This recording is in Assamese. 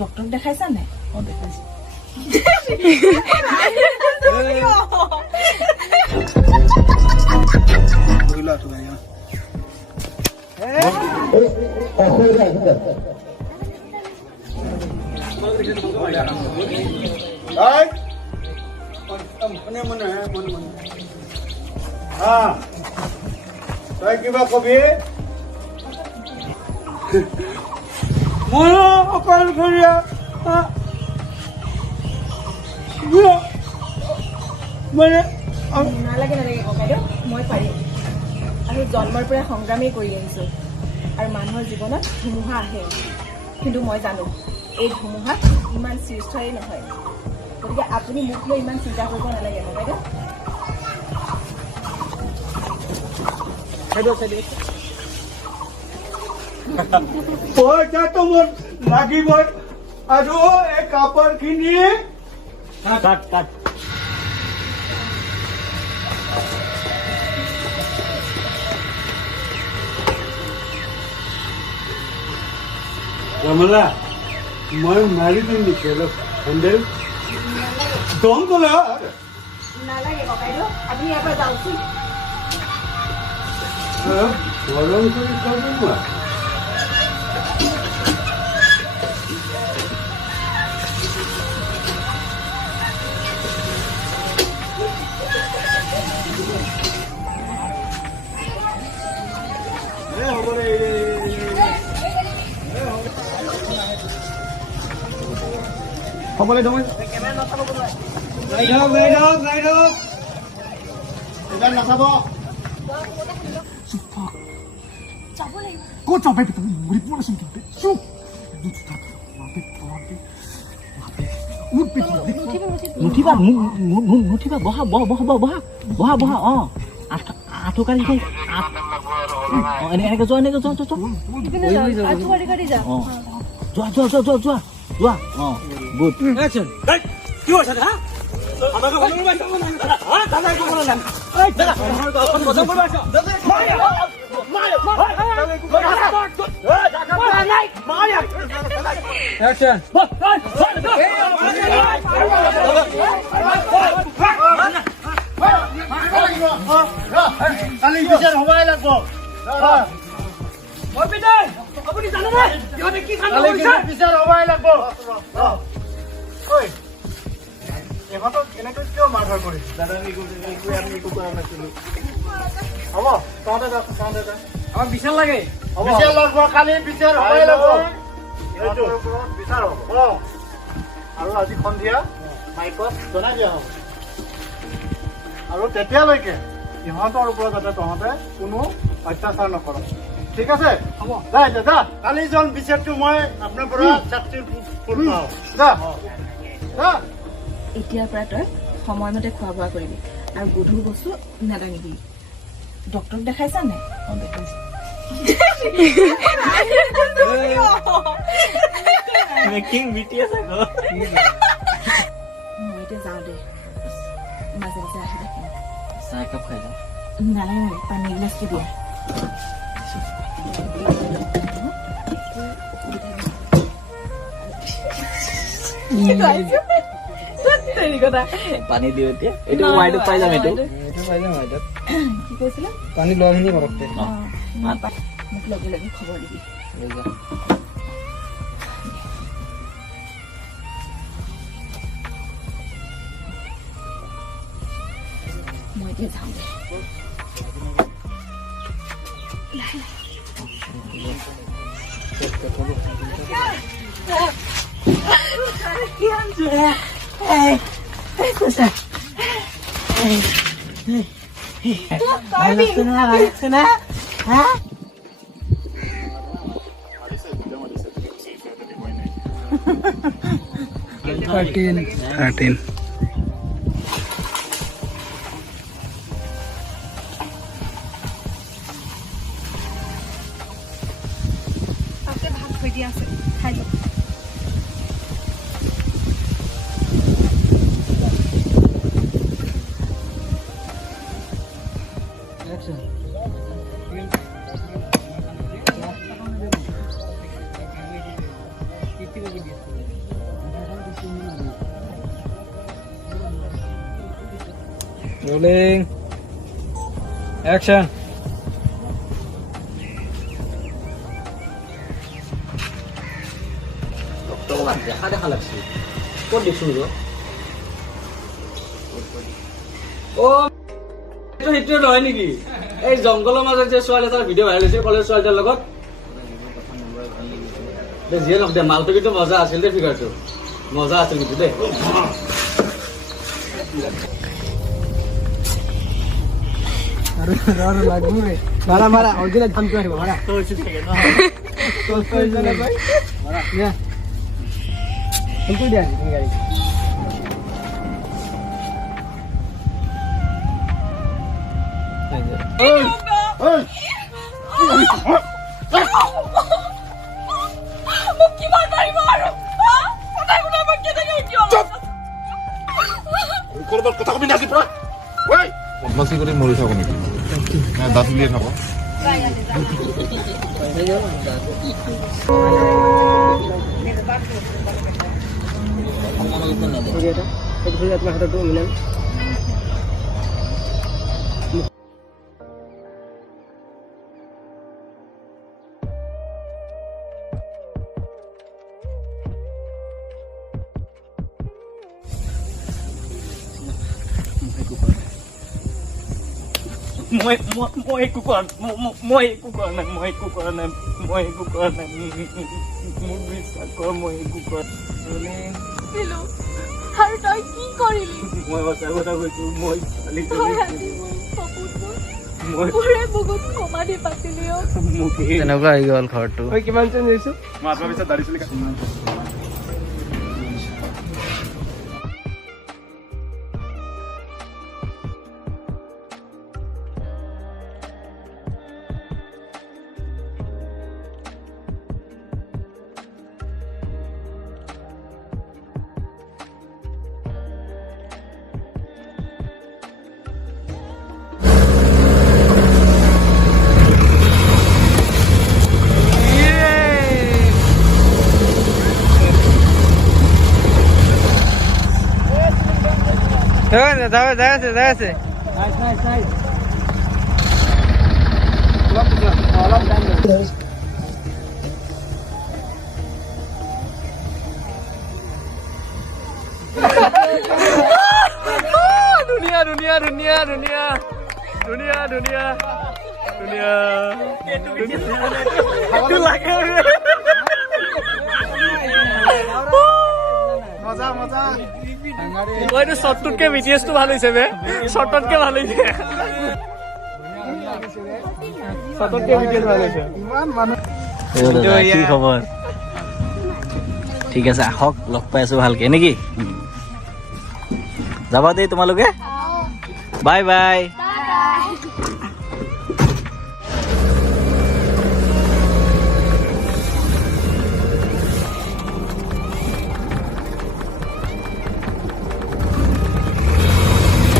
ডক্টৰ দেখাইছা নাই? দেখাইছো। তই কিবা কবি মই অকলশৰীয়া মানে নালাগে নালাগে ককাইদেউ, মই পাৰিম। আমি জন্মৰ পৰা সংগ্ৰামেই কৰি আহিছোঁ আৰু মানুহৰ জীৱনত ধুমুহা আহে, কিন্তু মই জানো এই ধুমুহা ইমান চিৰস্থায়ী নহয়। গতিকে আপুনি মোক লৈ ইমান চিন্তা কৰিব নালাগে ককাইদেউ। পইচাটো মোৰ লাগিবই আৰু এই কাপোৰখিনি কমলা মই মাৰি দিম নেকি অলপ হেণ্ডেল দম কলা নালাগে ককাইদেউ, আপুনি ইয়াৰ পৰা যাওকচোন। গৰম কৰি খাব নোৱাৰা হ'বলৈ ধৰ নাচাব ক'ত যাব মৰিব নাছিল চুপ নুঠিবা নুঠিবা বহা বহা বহা বহা বহা বহা অঁ আঁঠু কাঢ়ি এনেকে যোৱা এনেকে যোৱা যোৱা যোৱা যোৱা যোৱা যোৱা যোৱা যোৱা অঁ গুড কি হৈছে হা আমাকে কালি বিচাৰ হবাই লাগব আপুনি জানে কি বিচাৰ হবাই লাগব ইহঁতক এনেকৈ কিয় মাৰধৰ কৰিছে দাদা একো কৰা নাছিলো হ'ব তহঁতে যা আমাৰ বিচাৰ লাগে বিচাৰ লাগব কালি বিচাৰ হবাই লাগব বিচাৰ হ'ব আৰু আজি সন্ধিয়া মাইকত জনাই দিয়া হ'ব আৰু তেতিয়ালৈকে ইহঁতৰ ওপৰত যাতে তহঁতে কোনো অত্যাচাৰ নকৰ ঠিক আছে হ'ব যা যা কালি জন বিচাৰটো মই আপোনাৰ পৰা চাকৰিৰ ফুল পাওঁ যা যা এতিয়াৰ পৰা তই সময়মতে খোৱা বোৱা কৰিবি আৰু গধুৰ বস্তু নাদাঙিবি। ডক্টৰক দেখাইছা নাই? দেখাইছো মই এতিয়া যাওঁ দে, মাজে মাজে আহি থাকিম। চাহ একাপ খাই যাওঁ নালাগে পানী এগিলাচটো দিয়া। পানী দিওঁ এতিয়া এইটো ৱাইডত পাই যাম এইটো কি কৈছিলে? পানী লোৱাখিনি কৰক মোক লগে লগে খবৰ দিবি। মই এতিয়া যাওঁ দে। Thirteen. ভাত থৈ দিয়া আছে, খাই লওক। রোলিং অ্যাকশন তোমার দেখা দেখা লাগছে ক'ত দেখছো ও সেইটোৱে নহয় নেকি এই জংঘলৰ মাজত যে ছোৱালী এটাৰ ভিডিঅ' ভাইৰেল হৈছে কলেজ ছোৱালীটাৰ লগত যিয়ে নক দে মালটো কিন্তু মজা আছিল দেই ফিগাৰটো মজা আছিল কিন্তু দেই আৰু লাগব ৰে মাৰা মাৰা অৰিজিনাল ধামটো আহিব মাৰা মাৰা নে কোনটো দিয়া তুমি গাড়ী ওই ওই কৰবাত কথা কবি নাকি পৰা ঐ বদমাছি কৰি মৰি থাকো নেকি দাঁত উলিয়াই থাকো তোমাৰ হাতটো মিলাম মই একো কৰা নাই মোক বিশ্বাস কৰ মই একো কৰা আৰু তই কি কৰিলি মই সঁচা কথা কৈছো মই তই আজি মোৰ সপোনবোৰ পুৰে বহুত সমাধি পাতিলি অ তেনেকুৱা হৈ গ'ল ঘৰটো ঐ কিমান চেঞ্জ হৈছো মাত্ৰ পিছত দাড়ি চুলি যাই আছে নাইস অলপ টাইম মজা মজা মইতো শ্বৰ্টটোতকে বিটিএছটো ভাল হৈছে বে শ্বৰ্টতকে ভাল হৈছে শ্বৰ্টতকে বিটিএছ ভাল হৈছে ইমান মানুহ কি খবৰ ঠিক আছে আহক লগ পাই আছো ভালকে নেকি যাবা দেই তোমালোকে বাই বাই